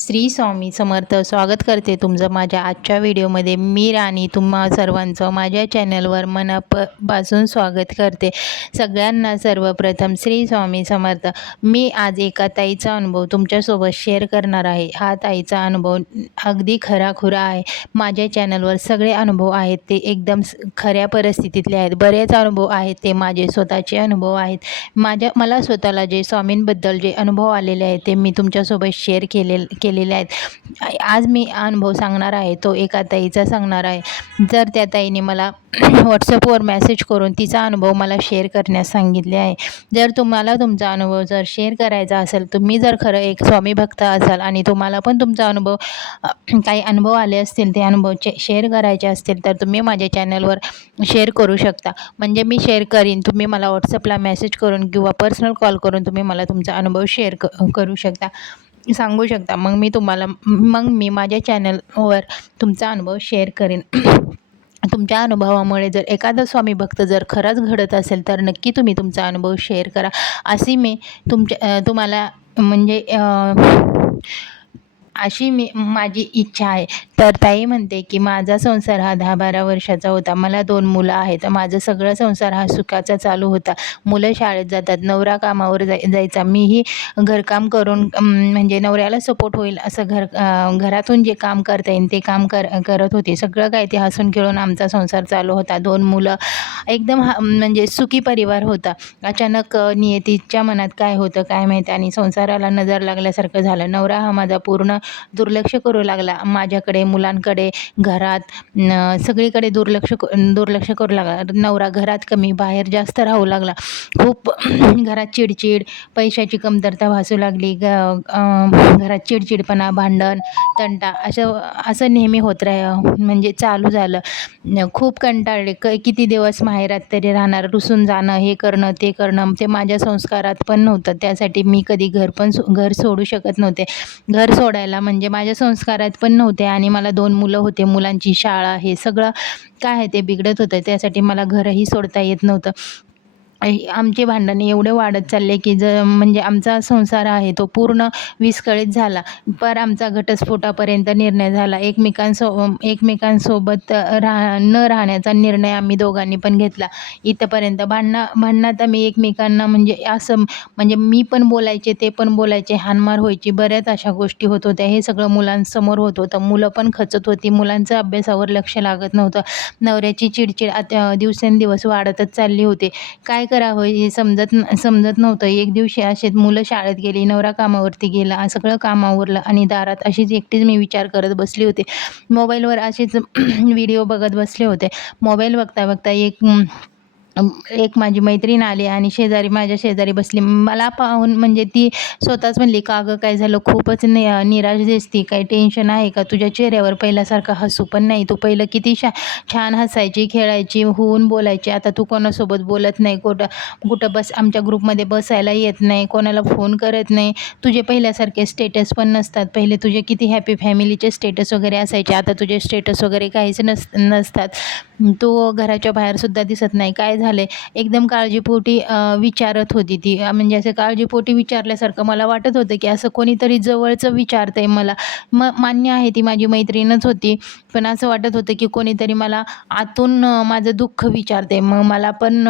श्री स्वामी समर्थ. स्वागत करते तुमचं माझ्या आजच्या व्हिडिओमध्ये. मी राणी तुम्हा सर्वांचं माझ्या चॅनलवर मनापासून स्वागत करते. सगळ्यांना सर्वप्रथम श्री स्वामी समर्थ. मी आज एका ताईचा अनुभव तुमच्यासोबत शेअर करणार आहे. हा ताईचा अनुभव अगदी खराखुरा आहे. माझ्या चॅनलवर सगळे अनुभव आहेत ते एकदम खऱ्या परिस्थितीतले आहेत. बरेच अनुभव आहेत ते माझे स्वतःचे अनुभव आहेत. मला स्वतःला जे स्वामींबद्दल जे अनुभव आलेले आहेत ते मी तुमच्यासोबत शेअर केलेले आहेत. आज मी अनुभव सांगणार आहे तो एका ताईचा सांगणार आहे. जर त्या ताईने मला व्हॉट्सअपवर मेसेज करून तिचा अनुभव मला शेअर करण्यास सांगितले आहे. जर तुम्हाला तुमचा अनुभव जर शेअर करायचा असेल, तुम्ही जर खरं एक स्वामी भक्त असाल आणि तुम्हाला पण तुमचा अनुभव काही अनुभव आले असतील, ते अनुभव शेअर करायचे असतील तर तुम्ही माझ्या चॅनलवर शेअर करू शकता. म्हणजे मी शेअर करीन, तुम्ही मला व्हॉट्सअपला मेसेज करून किंवा पर्सनल कॉल करून तुम्ही मला तुमचा अनुभव शेअर करू शकता, सांगू शकता. मग मी माझ्या चॅनलवर तुमचा अनुभव शेअर करेन. तुमच्या अनुभवामुळे जर एखादा स्वामी भक्त जर खरंच घडत असेल तर नक्की तुम्ही तुमचा अनुभव शेअर करा, अशी मी तुम्हाला म्हणजे अशी माझी इच्छा आहे. तर ताई म्हणते की माझा संसार हा 10-12 वर्षाचा होता. मला 2 मुलं आहेत. माझं सगळं संसार हा सुखाचा चालू होता. मुलं शाळेत जातात, नवरा कामावर जायचा. मीही घरकाम करून म्हणजे नवऱ्याला सपोर्ट होईल असं घरातून जे काम करता येईल ते काम करत होते. सगळं काय ते हसून खेळून आमचा संसार चालू होता. 2 मुलं, एकदम म्हणजे सुखी परिवार होता. अचानक नियतीच्या मनात काय होतं काय माहिती आणि संसाराला नजर लागल्यासारखं झालं. नवरा हा माझा पूर्ण दुर्लक्ष करू लागला. माझ्याकडे, मुलांकडे, घरात सगळीकडे दुर्लक्ष करू लागला. नवरा घरात कमी, बाहेर जास्त राहू लागला. खूप घरात चिडचिड, पैशाची कमतरता भासू लागली. घरात चिडचिडपणा, भांडण, तंटा असं नेहमी होत म्हणजे चालू झालं. खूप कंटाळले. किती दिवस माहेरात तरी राहणार, रुसून जाणं, हे करणं ते करणं, ते माझ्या संस्कारात पण नव्हतं. त्यासाठी मी कधी घर सोडू शकत नव्हते. घर सोडायला म्हणजे माझ्या संस्कारात पण नव्हते आणि मला 2 मुलं होते. मुलांची शाळा, हे सगळं काय आहे ते बिघडत होतं. त्यासाठी मला घरही सोडता येत नव्हतं. आमचे भांडण एवढे वाढत चालले की म्हणजे आमचा संसार आहे तो पूर्ण विस्कळीत झाला. पर आमचा घटस्फोटापर्यंत निर्णय झाला. एकमेकांसोबत न राहण्याचा निर्णय आम्ही दोघांनी पण घेतला. इथंपर्यंत भांडणात आम्ही एकमेकांना म्हणजे असं म्हणजे मी पण बोलायचे, ते पण बोलायचे, हाणमार व्हायची. बऱ्याच अशा गोष्टी होत होत्या. हे सगळं मुलांसमोर होत होतं. मुलं पण खचत होती. मुलांचं अभ्यासावर लक्ष लागत नव्हतं. नवऱ्याची चिडचिड दिवसेंदिवस वाढतच चालली होती. काय करावं हे समजत नव्हतं. एक दिवशी असेच मुलं शाळेत गेली, नवरा कामावरती गेला, सगळं काम आवरलं आणि दारात अशीच एकटीच मी विचार करत बसली होते. मोबाईलवर असेच व्हिडिओ बघत बसले होते. मोबाईल बघता बघता एक माझी मैत्रीण आली आणि माझ्या शेजारी बसली. मला पाहून म्हणजे ती स्वतःच म्हणली, "का गं, काय झालं? खूपच निराश दिसती. काही टेन्शन आहे का? तुझ्या चेहऱ्यावर पहिल्यासारखं हसू पण नाही. तू पहिलं किती छान हसायची, खेळायची, होऊन बोलायची. आता तू कोणासोबत बोलत नाही. कुठं आमच्या ग्रुपमध्ये बसायला येत नाही, कोणाला फोन करत नाही. तुझे पहिल्यासारखे स्टेटस पण नसतात. पहिले तुझे किती हॅपी फॅमिलीचे स्टेटस वगैरे असायचे. आता तुझे स्टेटस वगैरे काहीच नसतात. तू घराच्या बाहेरसुद्धा दिसत नाही. काय झाले?" एकदम काळजीपोटी विचारत होती ती. म्हणजे असं काळजीपोटी विचारल्यासारखं मला वाटत होतं की असं कोणीतरी जवळचं विचारतंय मला. मान्य आहे ती माझी मैत्रीणच होती, पण असं वाटत होतं की कोणीतरी मला आतून माझं दुःख विचारते. मग मला पण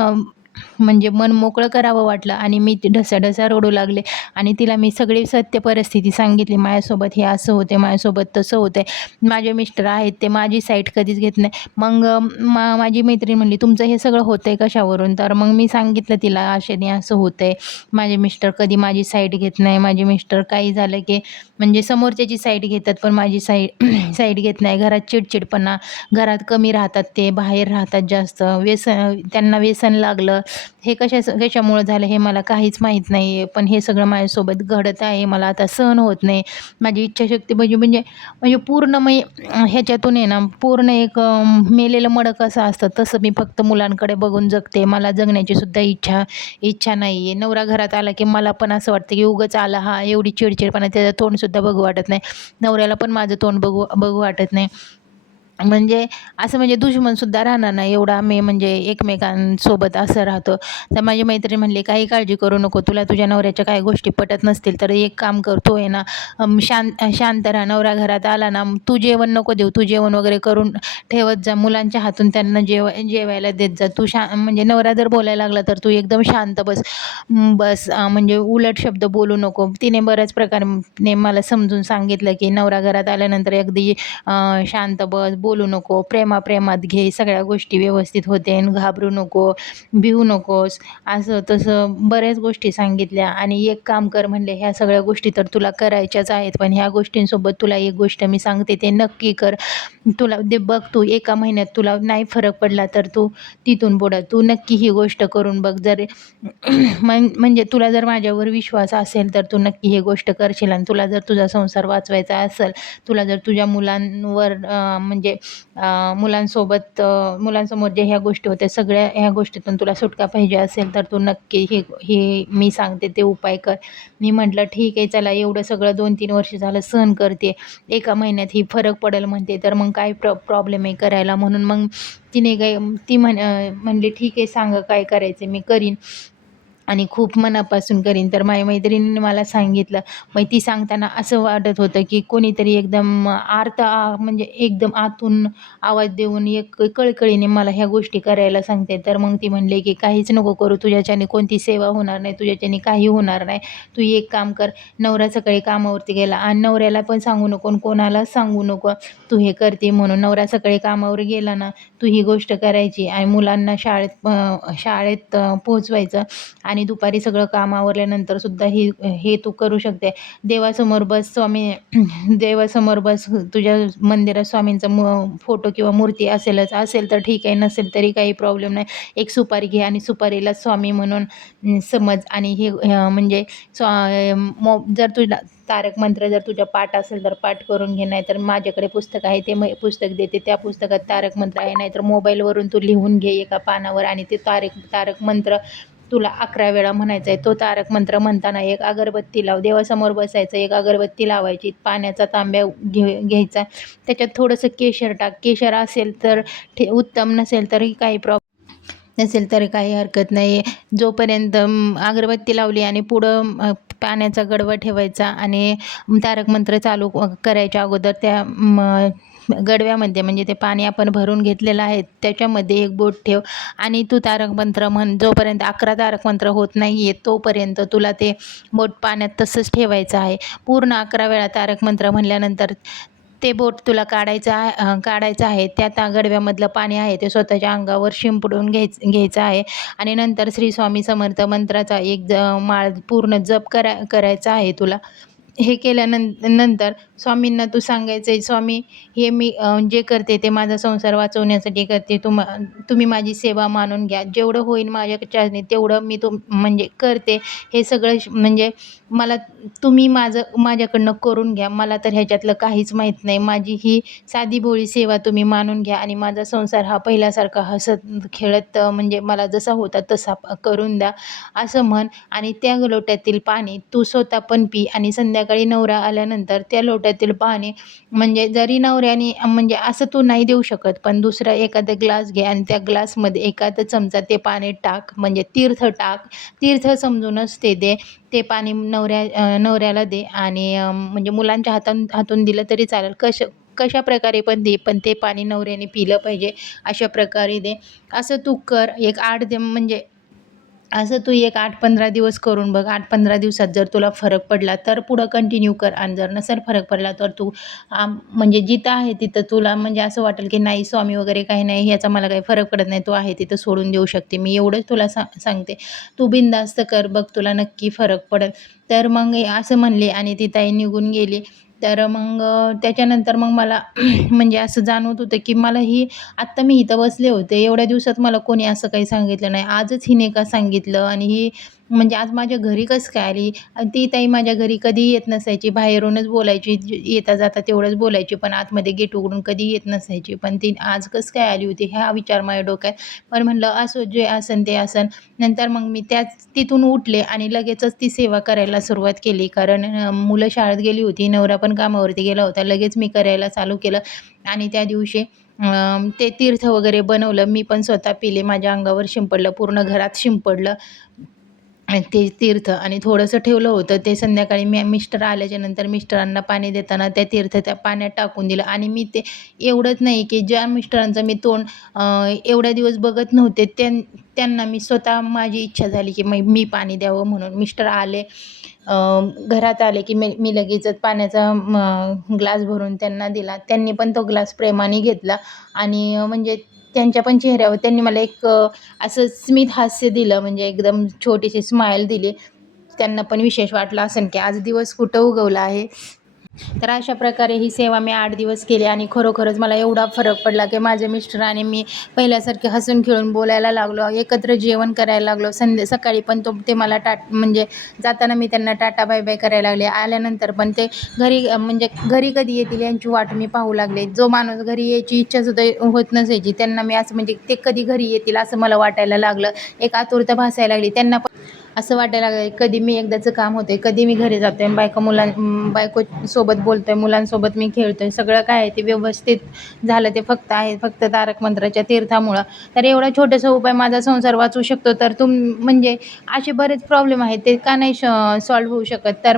म्हणजे मन मोकळं करावं वाटलं आणि मी ढसाढसा रडू लागले आणि तिला मी सगळी सत्य परिस्थिती सांगितली. माझ्यासोबत हे असं होते, माझ्यासोबत तसं होते. माझे मिस्टर आहेत ते माझी साईड कधीच घेत नाही. मग माझी मैत्रीण म्हणली, "तुमचं हे सगळं होतंय कशावरून?" तर मग मी सांगितलं तिला, "अशाने असं होतंय. माझे मिस्टर कधी माझी साईड घेत नाही. माझे मिस्टर काही झालं की म्हणजे समोरच्याची साईड घेतात पण माझी साईड घेत नाही. घरात चिडचिडपणा, घरात कमी राहतात, ते बाहेर राहतात जास्त. त्यांना व्यसन लागलं. हे कशामुळं झालं हे मला काहीच माहीत नाही आहे. पण हे सगळं माझ्यासोबत घडत आहे. मला आता सहन होत नाही. माझी इच्छाशक्ती म्हणजे पूर्ण मी ह्याच्यातून आहे ना, पूर्ण एक मेलेलं मडं कसं असतं तसं मी फक्त मुलांकडे बघून जगते. मला जगण्याची सुद्धा इच्छा नाही आहे. नवरा घरात आला की मला पण असं वाटतं की उगाच आला हा, एवढी चिडचिडपणा, त्याचं तोंडसुद्धा बघू वाटत नाही. नवऱ्याला पण माझं तोंड बघू वाटत नाही. म्हणजे असं म्हणजे दुश्मनसुद्धा राहणार नाही, एवढं आम्ही म्हणजे एकमेकांसोबत असं राहतो. तर माझी मैत्रीण म्हणली, "काही काळजी करू नको. तुला तुझ्या नवऱ्याच्या काही गोष्टी पटत नसतील तर एक काम कर, तू आहे ना शांत राहा. नवरा घरात आला ना, तू जेवण नको देऊ. तू जेवण वगैरे करून ठेवत जा. मुलांच्या हातून त्यांना जेवायला देत जा. तू म्हणजे नवरा जर बोलायला लागला तर तू एकदम शांत बस. बस म्हणजे उलट शब्द बोलू नको." तिने बऱ्याच प्रकारे मला समजून सांगितलं, की नवरा घरात आल्यानंतर अगदी शांत बस, बोलू नको, प्रेमात घे, सगळ्या गोष्टी व्यवस्थित होतील, घाबरू नको, भिवू नकोस, असं तसं बऱ्याच गोष्टी सांगितल्या. आणि एक काम कर म्हणले, ह्या सगळ्या गोष्टी तर तुला करायच्याच आहेत, पण ह्या गोष्टींसोबत तुला एक गोष्ट मी सांगते ते नक्की कर. तुला ते बघ, तू एका महिन्यात तुला नाही फरक पडला तर तू तिथून पुढं तू नक्की ही गोष्ट करून बघ. जर म्हणजे तुला जर माझ्यावर विश्वास असेल तर तू नक्की ही गोष्ट करशील, आणि तुला जर तुझा संसार वाचवायचा असेल, तुला जर तुझ्या मुलांवर म्हणजे मुलांसमोर जे ह्या गोष्टी होत्या सगळ्या ह्या गोष्टीतून तुला सुटका पाहिजे असेल तर तू नक्की हे हे मी सांगते ते उपाय कर. मी म्हटलं ठीक आहे, चला एवढं सगळं 2-3 वर्ष झालं सहन करते, एका महिन्यात ही फरक पडेल म्हणते, तर मग काय प्रॉब्लेम आहे करायला. म्हणून मग तिने काय ती म्हणली ठीक आहे, सांगा काय करायचं मी करीन आणि खूप मनापासून करीन. तर माझ्या मैत्रिणीने मला सांगितलं. मग ती सांगताना असं वाटत होतं, की कोणीतरी एकदम म्हणजे एकदम आतून आवाज देऊन एक कळकळीने मला ह्या गोष्टी करायला सांगते. तर मग ती म्हणले, की "काहीच नको करू. तुझ्याच्याने कोणती सेवा होणार नाही. तुझ्याच्याने काही होणार नाही. तू एक काम कर, नवरा सकाळी कामावरती गेला आणि नवऱ्याला पण सांगू नको आणि कोणालाच सांगू नको तू हे करते म्हणून. नवरा सकाळी कामावर गेला ना, तू ही गोष्ट करायची आणि मुलांना शाळेत पोहोचवायचं आणि दुपारी सगळं काम आवरल्यानंतर सुद्धा हे तू करू शकते. देवासमोर बस, देवासमोर बस, तुझ्या मंदिरात स्वामींचा फोटो किंवा मूर्ती असेल तर ठीक आहे, नसेल तरी काही प्रॉब्लेम नाही. एक सुपारी घे आणि सुपारीला स्वामी म्हणून समज. आणि हे म्हणजे जर तुला तारक मंत्र जर तुझ्या पाठ असेल तर पाठ करून घे, नाहीतर माझ्याकडे पुस्तक आहे ते पुस्तक देते. त्या पुस्तकात तारक मंत्र आहे, नाहीतर मोबाईलवरून तू लिहून घे एका पानावर आणि ते तारक मंत्र तुला 11 वेळा म्हणायचा आहे. तो तारक मंत्र म्हणताना एक अगरबत्ती लाव. देवासमोर बसायचं, एक अगरबत्ती लावायची, पाण्याचा तांब्या घ्यायचा, त्याच्यात थोडंसं केशर टाक. केशर असेल तर उत्तम, नसेल तरी काही नसेल तरी काही हरकत नाही. जोपर्यंत अगरबत्ती लावली आणि पुढं पाण्याचा गडवा ठेवायचा आणि तारक मंत्र चालू करायच्या अगोदर त्या गडव्यामध्ये म्हणजे ते पाणी आपण भरून घेतलेलं आहे त्याच्यामध्ये एक बोट ठेव आणि तू तारक मंत्र म्हण. जोपर्यंत 11 तारक मंत्र होत नाही आहे तोपर्यंत तुला ते बोट पाण्यात तसंच ठेवायचं आहे. पूर्ण 11 वेळा तारक मंत्र म्हणल्यानंतर ते बोट तुला काढायचं आहे. त्या गडव्यामधलं पाणी आहे ते स्वतःच्या अंगावर शिंपडून घ्यायचं आहे आणि नंतर श्री स्वामी समर्थ मंत्राचा एक माळ पूर्ण जप करायचा आहे तुला. हे नंतर स्वामींना तू सांगायचं आहे, "स्वामी, हे मी जे करते ते माझा संसार वाचवण्यासाठी करते. तुम्ही माझी सेवा मानून घ्या. जेवढं होईल माझ्याच्याने तेवढं मी म्हणजे करते. हे सगळं म्हणजे मला तुम्ही माझ्याकडनं करून घ्या. मला तर ह्याच्यातलं काहीच माहीत नाही. माझी ही साधीभोळी सेवा तुम्ही मानून घ्या आणि माझा संसार हा पहिल्यासारखा हसत खेळत म्हणजे मला जसा होता तसा करून द्या." असं म्हण. आणि त्या लोट्यातील पाणी तू स्वतः पण पी आणि संध्याकाळी नवरा आल्यानंतर त्या लोट्यातील पाणी म्हणजे जरी नवऱ्याने म्हणजे असं तू नाही देऊ शकत, पण दुसरा एखादा ग्लास घे आणि त्या ग्लासमध्ये एखादा चमचा ते पाणी टाक, म्हणजे तीर्थ टाक. तीर्थ समजूनच ते दे. ते पाणी नवऱ्याला दे आणि म्हणजे मुलांच्या हातून दिलं तरी चालेल. कशा प्रकारे पण दे, पण ते पाणी नवऱ्याने पिलं पाहिजे, अशा प्रकारे दे. असं तू कर. एक 8 म्हणजे असं तू एक 8-15 दिवस करून बघ. 8-15 दिवसात जर तुला फरक पडला तर पुढं कंटिन्यू कर आणि जर नसेल फरक पडला तर तू म्हणजे जिथं आहे तिथं तुला म्हणजे असं वाटेल की नाही स्वामी वगैरे काही नाही, ह्याचा मला काही फरक पडत नाही, तू आहे तिथं सोडून देऊ शकते. मी एवढंच तुला सांगते. तू बिनधास्त कर बघ, तुला नक्की फरक पडेल. तर मग असं म्हणले आणि ती ताई निघून गेली. तर मग त्याच्यानंतर मग मला म्हणजे असं जाणवत होतं की मला ही आत्ता मी इथं बसले होते, एवढ्या दिवसात मला कोणी असं काही सांगितलं नाही. आजच हिने का सांगितलं आणि ही म्हणजे आज माझ्या घरी कसं काय आली? आणि ती ताई माझ्या घरी कधीही येत नसायची. बाहेरूनच बोलायची, येता-जाता तेवढंच बोलायची, पण आतमध्ये गेट उघडून कधी येत नसायची. पण ती आज कसं काय आली होती? हा विचार माझ्या डोक्यात. पण म्हणलं असो, जे असन ते असन. नंतर मग मी तिथून उठले आणि लगेचच ती सेवा करायला सुरुवात केली. कारण मुलं शाळेत गेली होती, नवरा पण कामावरती गेला होता. लगेच मी करायला चालू केलं आणि त्या दिवशी ते तीर्थ वगैरे बनवलं. मी पण स्वतः पिले. माझ्या अंगावर शिंपडलं. पूर्ण घरात शिंपडलं. ते तीर्थ आणि थोडंसं ठेवलं होतं. ते संध्याकाळी मिस्टर आल्याच्यानंतर मिस्टरांना पाणी देताना त्या तीर्थ त्या पाण्यात टाकून दिलं आणि मी ते एवढंच नाही, की ज्या मिस्टरांचं मी तोंड एवढ्या दिवस बघत नव्हते, त्यांना मी स्वतः माझी इच्छा झाली, की मी पाणी द्यावं म्हणून. मिस्टर आले, अ, घरात आले, की मी लगेचच पाण्याचा ग्लास भरून त्यांना दिला. त्यांनी पण तो ग्लास प्रेमाने घेतला आणि म्हणजे त्यांच्या पण चेहऱ्यावर त्यांनी मला एक असं स्मित हास्य दिलं, म्हणजे एकदम छोटीशी स्माईल दिली. त्यांना पण विशेष वाटलं असेल, की आज दिवस कुठं उगवला आहे. तर अशा प्रकारे ही सेवा मी 8 दिवस केली आणि खरोखरच मला एवढा फरक पडला, की माझे मिस्टर आणि मी पहिल्यासारखे हसून खेळून बोलायला लागलो, एकत्र जेवण करायला लागलो. सकाळी पण ते मला म्हणजे जाताना मी त्यांना टाटा बाय-बाय करायला लागले. आल्यानंतर पण ते घरी म्हणजे घरी कधी येतील यांची वाट मी पाहू लागले. जो माणूस घरी यायची इच्छासुद्धा होत नसायची, त्यांना मी असं म्हणजे ते कधी घरी येतील असं मला वाटायला लागलं. एक आतुरता भासायला लागली. त्यांना पण असं वाटायला लागलं, कधी मी एकदाचं काम होतंय, कधी मी घरी जातोय आणि बायकोसोबत बोलतोय, मुलांसोबत मी खेळतोय. सगळं काय आहे ते व्यवस्थित झालं. ते फक्त तारक मंत्राच्या तीर्थामुळं. तर एवढा छोटासा उपाय माझा संसार वाचवू शकतो. तर म्हणजे असे बरेच प्रॉब्लेम आहेत, ते का नाही सॉल्व्ह होऊ शकत? तर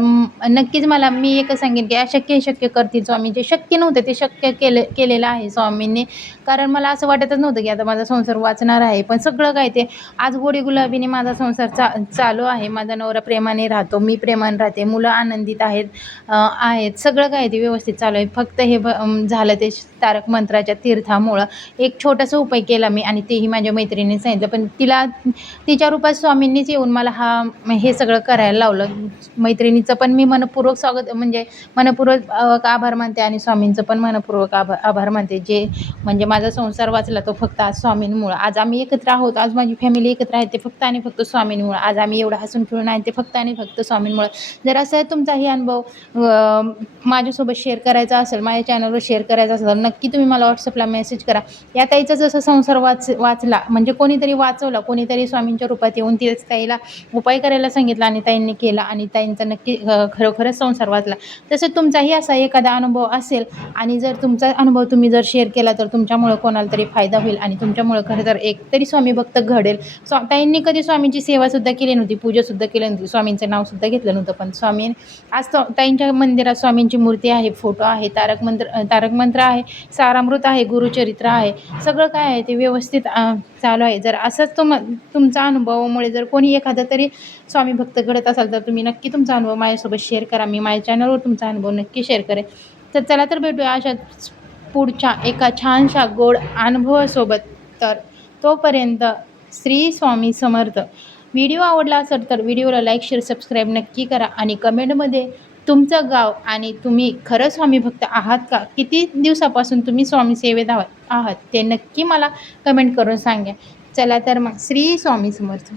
नक्कीच मी एकच सांगेन, की अशक्य हे शक्य करतील स्वामी. जे शक्य नव्हतं ते शक्य केलेलं आहे स्वामींनी. कारण मला असं वाटतच नव्हतं, की आता माझा संसार वाचणार आहे. पण सगळं काय ते आज गोडी गुलाबीने माझा संसार चालू आहे. माझा नवरा प्रेमाने राहतो, मी प्रेमाने राहते, मुलं आनंदित आहेत. सगळं काय ते व्यवस्थित चालू आहे. फक्त हे झालं ते तारक मंत्राच्या तीर्थामुळं. एक छोटासा उपाय केला मी आणि तेही माझ्या मैत्रिणीने सांगितलं. पण तिच्या रूपात स्वामींनीच येऊन मला हे सगळं करायला लावलं. मैत्रिणीचं पण मी मनःपूर्वक स्वागत म्हणजे मनःपूर्वक आभार मानते आणि स्वामींचं पण मनःपूर्वक आभार मानते. जे म्हणजे माझा संसार वाचला तो फक्त आज स्वामींमुळं. आज आम्ही एकत्र आहोत, आज माझी फॅमिली एकत्र आहे, ते फक्त आणि फक्त स्वामींमुळं. आज आम्ही एवढं हसून खेळून आहे, ते फक्त आणि फक्त स्वामींमुळं. जर असा तुमचाही अनुभव माझ्यासोबत शेअर करायचा असेल, माझ्या चॅनलवर शेअर करायचा असेल, तर नक्की तुम्ही मला WhatsAppला मेसेज करा. या ताईचा जसा संसार वाचला म्हणजे कोणीतरी वाचवला, कोणीतरी स्वामींच्या रूपात येऊन तिथेच ताईला उपाय करायला सांगितला आणि ताईंनी केला आणि ताईंचा नक्की खरोखरच संसार वाचला. तसं तुमचाही असा एखादा अनुभव असेल आणि जर तुमचा अनुभव तुम्ही जर शेअर केला, तर तुमच्यामुळं कोणाला तरी फायदा होईल आणि तुमच्यामुळं खरं तर एक तरी स्वामी भक्त घडेल. ताईंनी कधी स्वामींची सेवासुद्धा केली नव्हती, पूजासुद्धा केली नव्हती, स्वामींचं नावसुद्धा घेतलं नव्हतं. पण आज ताईंच्या मंदिरात स्वामींची मूर्ती आहे, फोटो आहे, तारक मंत्र आहे, सारामृत आहे, गुरुचरित्र आहे. सगळं काय आहे ते व्यवस्थित चालू आहे. जर असंच तुमचा अनुभवामुळे जर कोणी एखादा तरी स्वामी भक्त घडत असाल, तर तुम्ही नक्की तुमचा अनुभव माझ्यासोबत शेअर करा. मी माझ्या चॅनलवर तुमचा अनुभव नक्की शेअर करेन. तर चला तर भेटूया अशाच पुढच्या एका छानशा गोड अनुभवासोबत. तर तोपर्यंत श्री स्वामी समर्थ. व्हिडिओ आवडला असेल तर व्हिडिओला लाईक, शेअर, सबस्क्राईब नक्की करा आणि कमेंटमध्ये तुमचं गाव आणि तुम्ही खरं स्वामी भक्त आहात का? किती दिवसापासून तुम्ही स्वामी सेवेत आहात ते नक्की मला कमेंट करून सांगा. चला तर मग श्री स्वामी समर्थ.